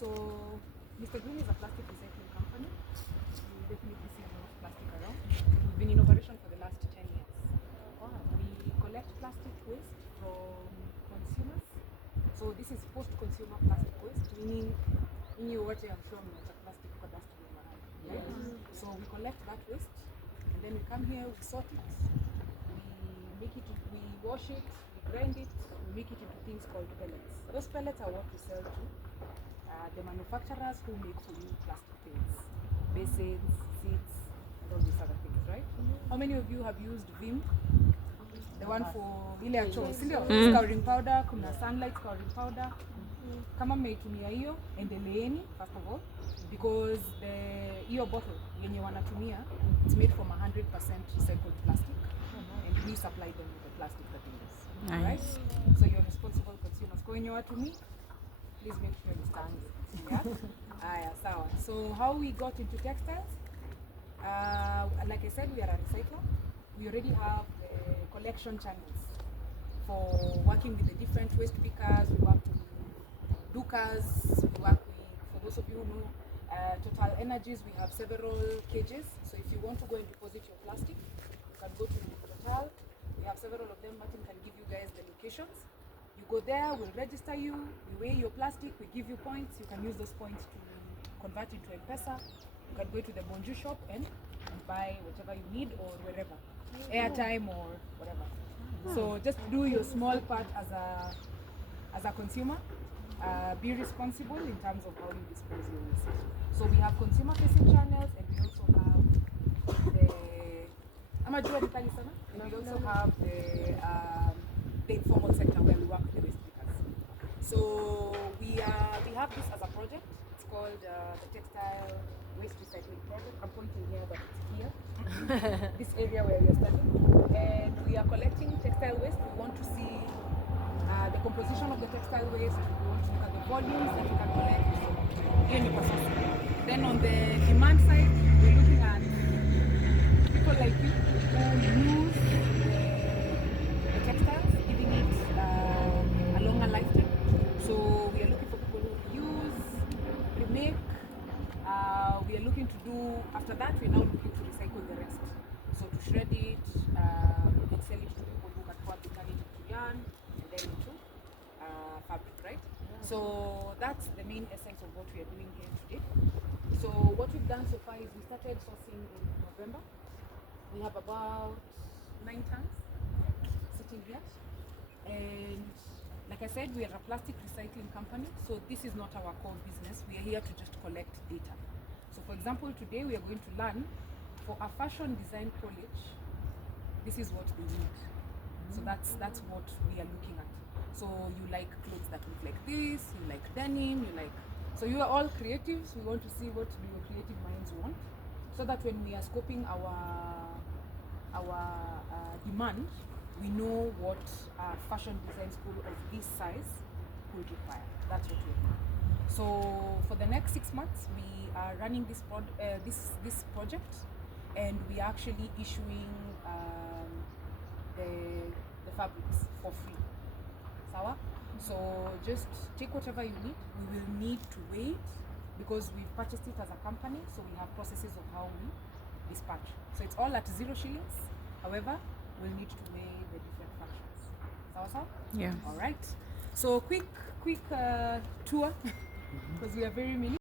So Mr. Green is a plastic recycling company. You definitely see a lot of plastic around. We've been in operation for the last 10 years. We collect plastic waste from consumers. So this is post-consumer plastic waste, meaning you water and from the plastic for dustbin, right? So we collect that waste, and then we come here, we sort it, we make it, we wash it, we grind it, we make it into things called pellets. Those pellets are what we sell to the manufacturers who make for you plastic things, basins, seats, and all these other things, right? How many of you have used Vim? The one for ile choo, scouring powder, kuna sunlight scouring powder. Kama mmeitumia hiyo, endeleeni first of all, because hiyo bottle yenye wanatumia, it's made from 100% recycled plastic, and we supply them with the plastic that they use. Nice. Right? So you're responsible consumers. Kwa wenye watumii, please make sure you stand. Yeah? Sawa. So how we got into textiles? Like I said, we are a recycler. We already have collection channels for working with the different waste pickers. We work with Dukas, we work with, for those of you who know, Total Energies, we have several cages. So if you want to go and deposit your plastic, you can go to Total. We have several of them. Martin can give you guys the locations. You go there, we'll register you, we weigh your plastic, we give you points. You can use those points to convert into M-Pesa. You can go to the Bonjour shop and buy whatever you need or wherever, airtime or whatever. So just do your small part as a consumer. Be responsible in terms of how you dispose your waste. So we have consumer facing channels, and we also have we also have the informal sector where we work with the waste pickers. So we have this as a project. It's called the Textile Waste Recycling Project. I'm pointing here, but it's here. This area where we are studying. And we are collecting textile waste. We want to see the composition of the textile waste. We want to look at the volumes that we can collect. Then on the demand side, we're looking at people like you who use the textiles, giving it a longer lifetime. So we are looking for people who reuse, remake. We are looking to do, after that, we're now looking to recycle the rest. So to shred it and sell it to people who can probably turn it into yarn and then into fabric, right? So that's the main essence of what we are doing here today. So what we've done so far is we started sourcing in November. We have about 9 tons sitting here. And like I said, we are a plastic recycling company, so this is not our core business. We are here to just collect data. So for example, today we are going to learn for a fashion design college, this is what they need. So that's what we are looking at. So you like clothes that look like this, you like denim, so you are all creatives. We want to see what your creative minds want, so that when we are scoping our demand, we know what a fashion design school of this size could require. That's what we're doing. So for the next 6 months, we are running this project, and we are actually issuing the fabrics for free. Sawa? So just take whatever you need. We will need to weigh it because we've purchased it as a company, so we have processes of how we dispatch. So it's all at 0 shillings. However, we'll need to weigh the different functions. Sawa? Yeah. All right. So quick tour because we are very many.